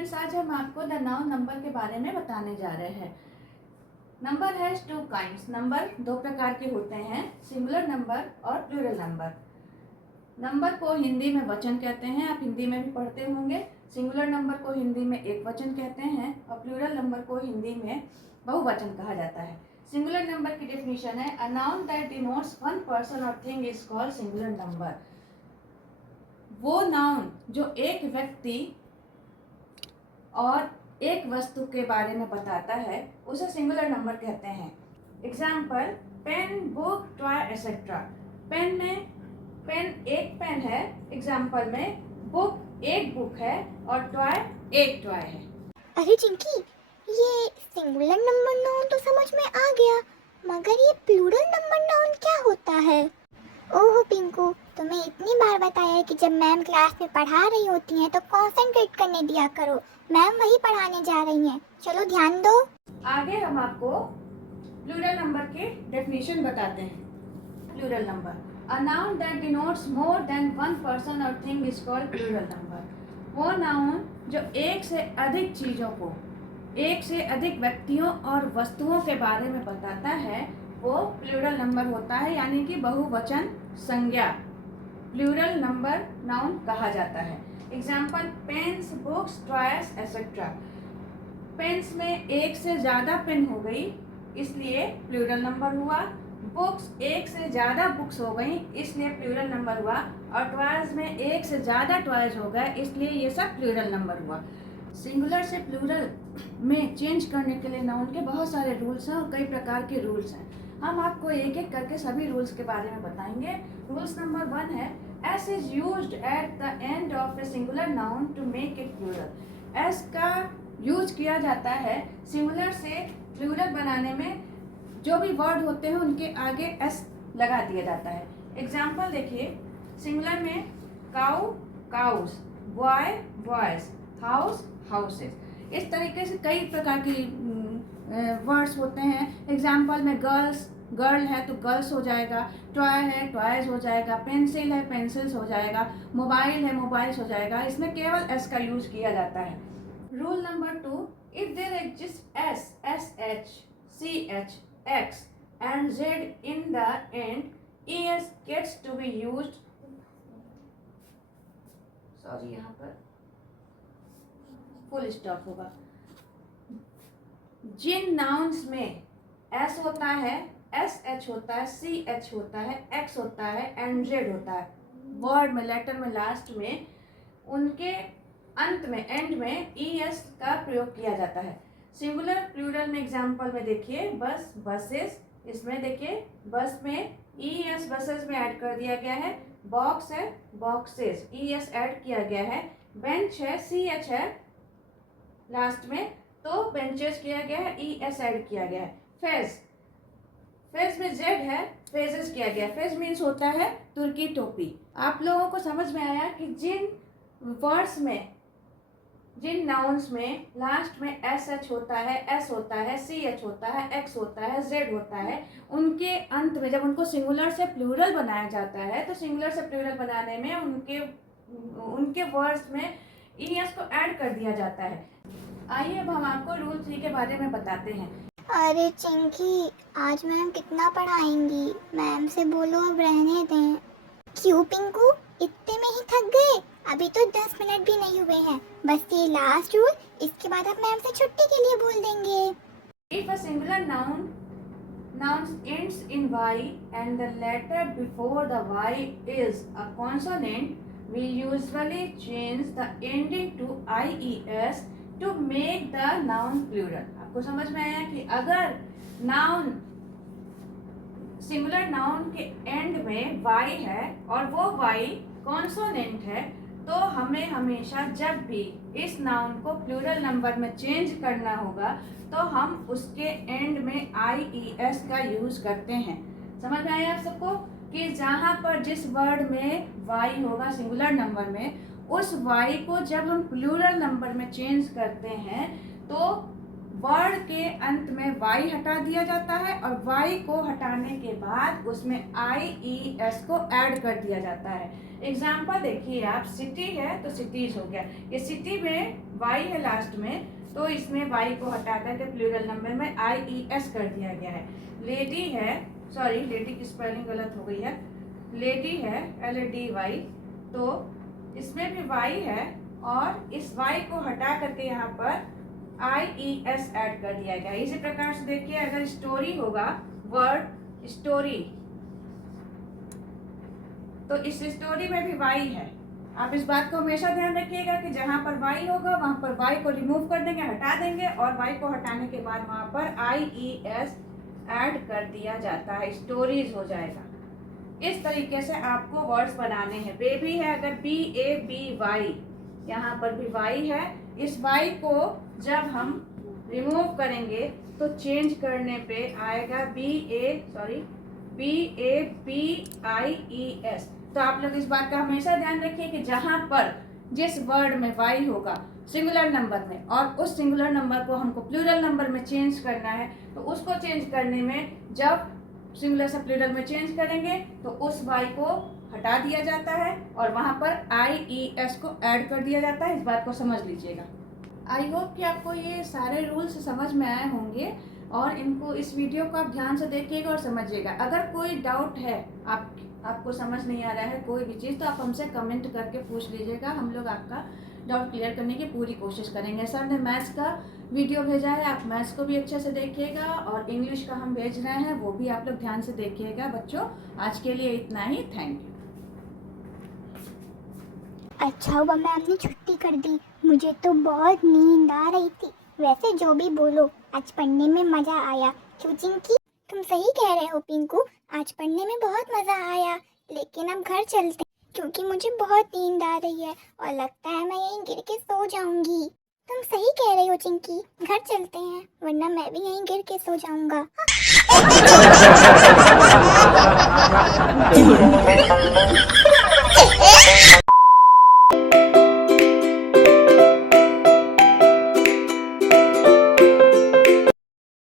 Students, आज हम आपको द नाउन नंबर के बारे में बताने जा रहे हैं। Number has two kinds. Number दो प्रकार के होते हैं, सिंगुलर नंबर और प्लूरल नंबर। नंबर को हिंदी में वचन कहते हैं, आप हिंदी में भी पढ़ते होंगे। सिंगुलर नंबर को हिंदी में एक वचन कहते हैं और प्लूरल नंबर को हिंदी में बहुवचन कहा जाता है। सिंगुलर नंबर की डेफिनेशन है, a noun that denotes one person और thing is called singular number. वो नाउन जो एक व्यक्ति और एक वस्तु के बारे में बताता है उसे सिंगुलर नंबर कहते हैं। Example, pen, book, toy et cetera. Pen में पेन एक पेन है, एग्जाम्पल में बुक एक बुक है और टॉय एक टॉय है। अरे चिंकी, ये सिंगुलर नंबर नाउन तो समझ में आ गया, मगर ये प्लूरल नंबर नाउन क्या होता है? ओहो पिंकू, तुम्हें इतनी बार बताया है कि जब मैम क्लास में पढ़ा रही होती हैं तो कंसंट्रेट करने दिया करो। मैम वही पढ़ाने जा रही हैं, चलो ध्यान दो। आगे हम आपको प्लूरल नंबर के डेफिनेशन बताते हैं। Plural number, a noun that denotes more than one person और thing is called plural number. वो नाउन जो एक से अधिक चीज़ों को, एक से अधिक व्यक्तियों और वस्तुओं के बारे में बताता है वो प्लूरल नंबर होता है, यानी कि बहुवचन संज्ञा प्लूरल नंबर नाउन कहा जाता है। Example, pens, books, toys et cetera. Pens में एक से ज़्यादा पेन हो गई इसलिए प्लूरल नंबर हुआ। बुक्स एक से ज़्यादा बुक्स हो गई इसलिए प्लूरल नंबर हुआ। और टॉयज में एक से ज़्यादा टॉयज हो गए इसलिए ये सब प्लूरल नंबर हुआ। सिंगुलर से प्लूरल में चेंज करने के लिए नाउन के बहुत सारे रूल्स हैं और कई प्रकार के रूल्स हैं। हम आपको एक एक करके सभी रूल्स के बारे में बताएंगे। रूल्स नंबर 1 है, s is used at the end of a singular noun to make it plural. S का यूज किया जाता है सिंगुलर से प्लूरल बनाने में। जो भी वर्ड होते हैं उनके आगे एस लगा दिया जाता है। एग्जाम्पल देखिए, सिंगुलर में cow, cows, boy, boys, house, houses. इस तरीके से कई प्रकार की वर्ड्स होते हैं। एग्जाम्पल में गर्ल्स, गर्ल है तो गर्ल्स हो जाएगा, टॉय है टॉयज हो जाएगा, पेंसिल है पेंसिल्स हो जाएगा, मोबाइल है मोबाइल्स हो जाएगा। इसमें केवल एस का यूज किया जाता है। Rule number 2, if there exist s, s h, c h, x and z in the end, e s gets to be used. Sorry, यहाँ पर फुल स्टॉप होगा। जिन नाउन्स में एस होता है, एस एच होता है, सी एच होता है, एक्स होता है एंड जेड होता है, वर्ड में, लेटर में, लास्ट में, उनके अंत में, एंड में ई एस का प्रयोग किया जाता है। सिंगुलर प्लूरल में एग्जाम्पल में देखिए, बस, बसेस। इसमें देखिए बस में ई एस बसेस में ऐड कर दिया गया है। बॉक्स है बॉक्सेस, ई एस ऐड किया गया है। बेंच है, सी एच है लास्ट में तो बेंचेस किया गया है, ई एस ऐड किया गया है। फेज, फेज में जेड है, फेजेस किया गया है। फेज मीन्स होता है तुर्की टोपी। आप लोगों को समझ में आया कि जिन वर्ड्स में, जिन नाउन्स में लास्ट में एस एच होता है, एस होता है, सी एच होता है, एक्स होता है, जेड होता है, उनके अंत में जब उनको सिंगुलर से प्लूरल बनाया जाता है तो सिंगुलर से प्लूरल बनाने में उनके वर्ड्स में ई एस को ऐड कर दिया जाता है। आइए अब हम आपको रूल 3 के बारे में बताते हैं। अरे चिंकी, आज मैम कितना पढ़ाएंगी? मैम से बोलो अब रहने दें। क्यों पिंकू, इतने में ही थक गए? अभी तो 10 मिनट भी नहीं हुए हैं, बस ये लास्ट रूल, इसके बाद आप मैम से छुट्टी के लिए बोल देंगे। If a singular noun ends in y and the letter before the y is a consonant, we usually change the ending to ies to make the noun plural। आपको समझ में आया कि अगर नाउन, सिंगुलर नाउन के and में y है और वो y कॉन्सोनेंट है तो हमें हमेशा जब भी इस नाउन को प्लूरल नंबर में चेंज करना होगा तो हम उसके एंड में IES का यूज करते हैं। समझ में आया आप सबको कि जहाँ पर जिस वर्ड में y होगा सिंगुलर नंबर में, उस y को जब हम प्लूरल नंबर में चेंज करते हैं तो वर्ड के अंत में वाई हटा दिया जाता है और वाई को हटाने के बाद उसमें IES को ऐड कर दिया जाता है। एग्जाम्पल देखिए आप, सिटी है तो सिटीज हो गया, ये सिटी में वाई है लास्ट में, तो इसमें वाई को हटा करके प्लूरल नंबर में IES कर दिया गया है। लेडी है, सॉरी लेडी की स्पेलिंग गलत हो गई है, लेडी है LADY, तो इसमें भी वाई है और इस वाई को हटा करके यहाँ पर IES ऐड कर दिया गया। इसी प्रकार से देखिए, अगर स्टोरी होगा, वर्ड स्टोरी, तो इस स्टोरी में भी वाई है। आप इस बात को हमेशा ध्यान रखिएगा कि जहां पर वाई होगा वहां पर वाई को रिमूव कर देंगे, हटा देंगे, और वाई को हटाने के बाद वहां पर IES ऐड कर दिया जाता है, स्टोरीज हो जाएगा। इस तरीके से आपको वर्ड्स बनाने हैं। बेबी है, अगर BABY, यहाँ पर भी वाई है, इस वाई को जब हम रिमूव करेंगे तो चेंज करने पे आएगा BABIES। तो आप लोग इस बात का हमेशा ध्यान रखिए कि जहां पर जिस वर्ड में वाई होगा सिंगुलर नंबर में और उस सिंगुलर नंबर को हमको प्लूरल नंबर में चेंज करना है, तो उसको चेंज करने में जब सिंगुलर से प्लूरल में चेंज करेंगे तो उस वाई को हटा दिया जाता है और वहां पर IES को ऐड कर दिया जाता है। इस बात को समझ लीजिएगा। आई होप कि आपको ये सारे रूल्स समझ में आए होंगे और इनको, इस वीडियो को आप ध्यान से देखिएगा और समझिएगा। अगर कोई डाउट है, आपको समझ नहीं आ रहा है कोई भी चीज़, तो आप हमसे कमेंट करके पूछ लीजिएगा, हम लोग आपका डाउट क्लियर करने की पूरी कोशिश करेंगे। सर ने मैथ्स का वीडियो भेजा है, आप मैथ्स को भी अच्छे से देखिएगा, और इंग्लिश का हम भेज रहे हैं, वो भी आप लोग ध्यान से देखिएगा। बच्चों, आज के लिए इतना ही, थैंक यू। अच्छा हुआ मैम ने छुट्टी कर दी, मुझे तो बहुत नींद आ रही थी। वैसे जो भी बोलो, आज पढ़ने में मज़ा आया। क्यों चिंकी? तुम सही कह रहे हो पिंकू, आज पढ़ने में बहुत मज़ा आया। लेकिन अब घर चलते हैं क्योंकि मुझे बहुत नींद आ रही है और लगता है मैं यहीं गिर के सो जाऊंगी। तुम सही कह रही हो चिंकी, घर चलते हैं, वरना मैं भी यहीं गिर के सो जाऊंगा।